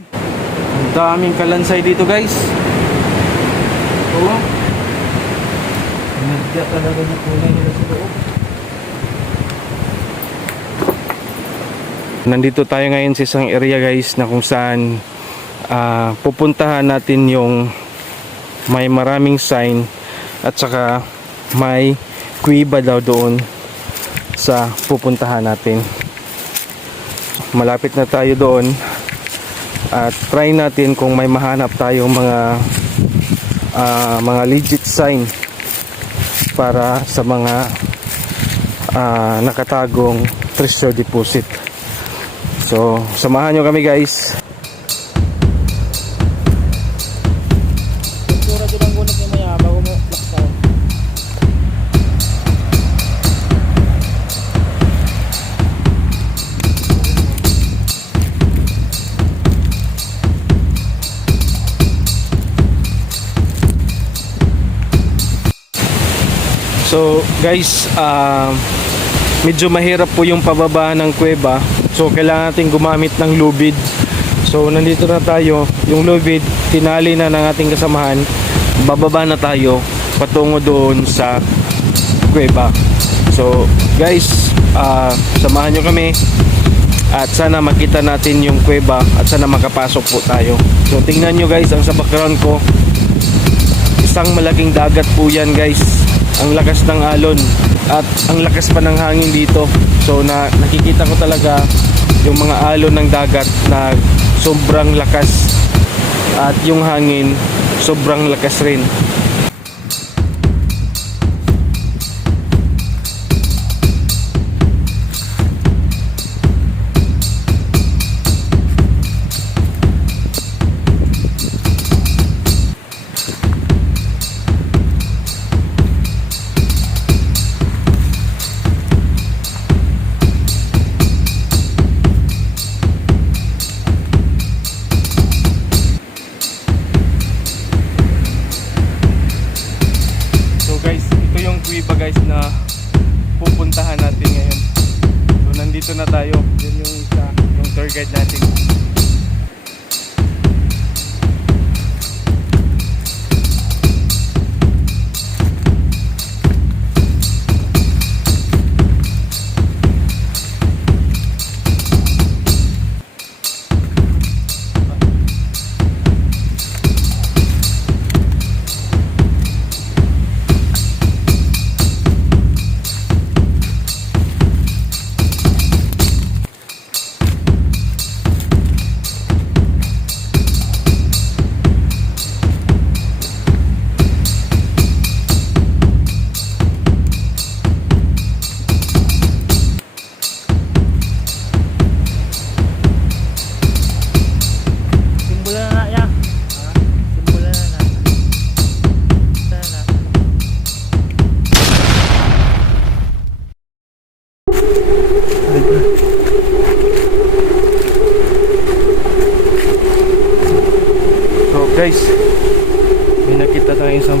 Ang daming kalansay dito guys. Oo. Nagya talaga na kulay nila sa loob. Nandito tayo ngayon sa isang area guys na kung saan pupuntahan natin yung may maraming sign at saka may kuiba daw doon sa pupuntahan natin. Malapit na tayo doon at try natin kung may mahanap tayong mga legit sign para sa mga nakatagong treasure deposit. So samahan nyo kami guys. So guys, medyo mahirap po yung pababa ng kuweba. So kailangan natin gumamit ng lubid. So nandito na tayo. Yung lubid, tinali na ng ating kasamahan. Bababa na tayo patungo doon sa kuweba. So guys, samahan nyo kami. At sana makita natin yung kuweba. At sana makapasok po tayo. So tingnan nyo guys, ang sa background ko, isang malaking dagat po yan guys. Ang lakas ng alon at ang lakas pa ng hangin dito. So nakikita ko talaga yung mga alon ng dagat na sobrang lakas at yung hangin sobrang lakas rin. Kuweba guys na pupuntahan natin ngayon. So nandito na tayo. Yun yung isa, yung tour guide natin. So guys, may nakita tayong isang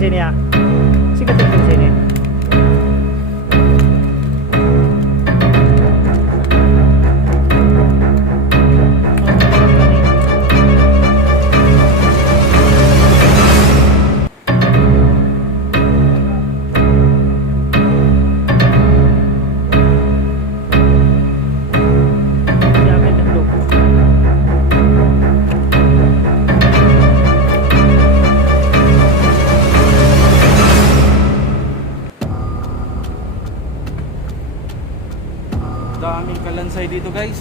sini ya. Sikat tinggal sini. Daming kalansay dito guys.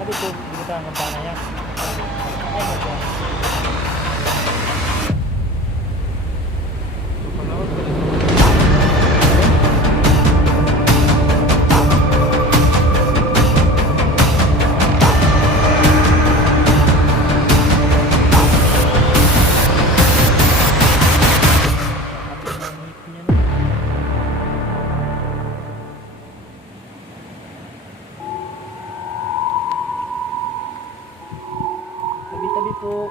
Tadi tuh kita ngempana ya. Ayo dong. Tabi-tabi po.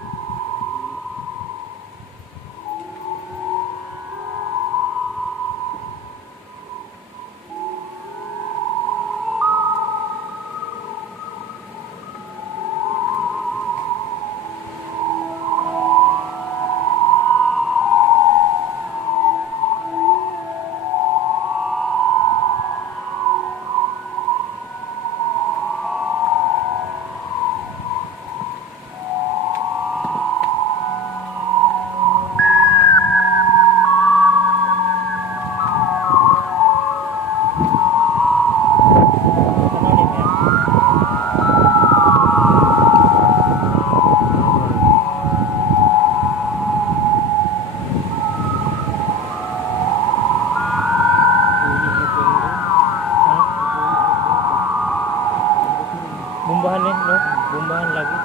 Tanonin ya. Hah? Bumbahan nih, no? Bumbahan lagi.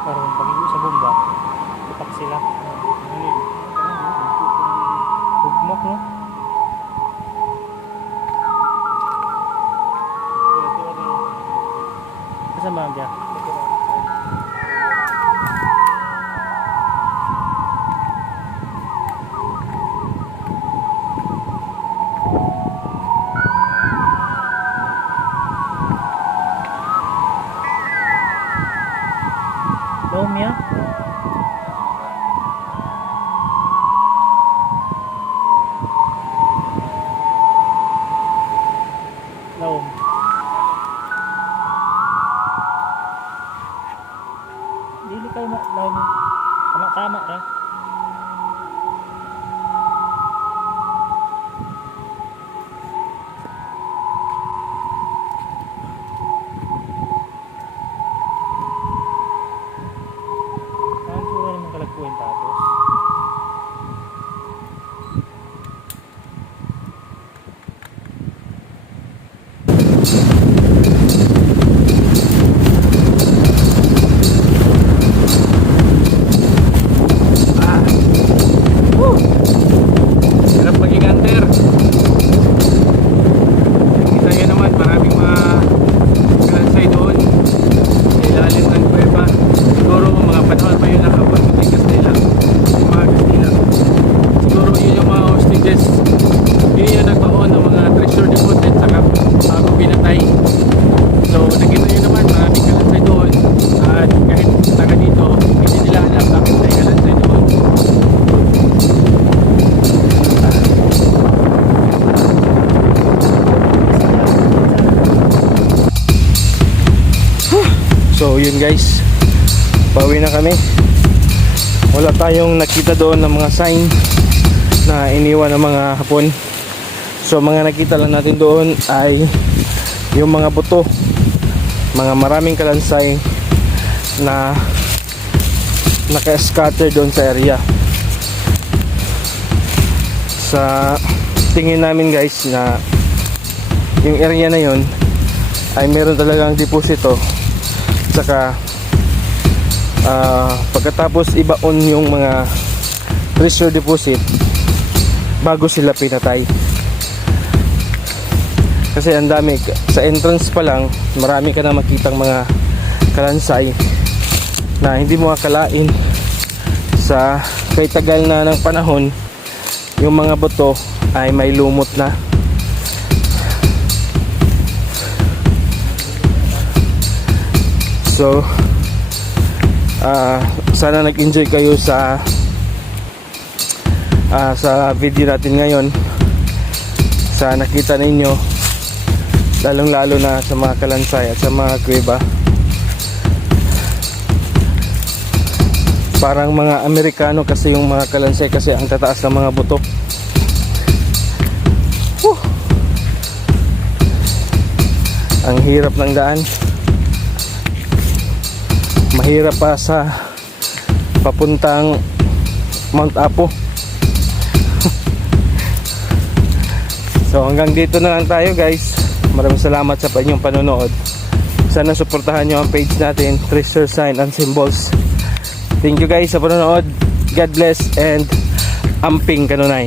Karon pag sa bomba, tupak sila. Hugmok, no? Kasama dia. Daum ya. Daum. Dili kayo daum. Tama-tama ra. Ang sura naman kalagpuin tapos. Hirap maging hunter. Kita nyo naman, maraming mga kalansay doon sa ilalim ng kuweba. Siguro mga panahon pa yun nakapag ng Kastila, yung mga Kastila. Siguro yun yung mga hostages. Yun yung nagbaon ng mga treasure deposit saka bago pinatay. So nakita nyo naman, maraming kalansay doon. At kahit taga dito, hindi nila alam bakit may kalansay doon. So yun guys, pauwi na kami. Wala tayong nakita doon ng mga sign na iniwan ng mga Hapon. So mga nakita lang natin doon ay yung mga buto, mga maraming kalansay na naka-scatter doon sa area. Sa tingin namin guys na yung area na yon ay meron talagang deposito, saka pagkatapos ibaon yung mga treasure deposit bago sila pinatay. Kasi ang dami, sa entrance pa lang marami ka na makitang mga kalansay na hindi mo akalain sa kay tagal na ng panahon yung mga buto ay may lumot na. So sana nag-enjoy kayo sa video natin ngayon, sa nakita ninyo, lalong lalo na sa mga kalansay at sa mga kuweba. Parang mga Amerikano kasi yung mga kalansay, kasi ang tataas ng mga buto. Ang hirap ng daan, mahirap pa sa papuntang Mount Apo. So hanggang dito na lang tayo guys. Maraming salamat sa inyong panonood. Sana suportahan nyo ang page natin, Treasure Sign and Symbols. Thank you guys sa panonood. God bless and amping kanunay.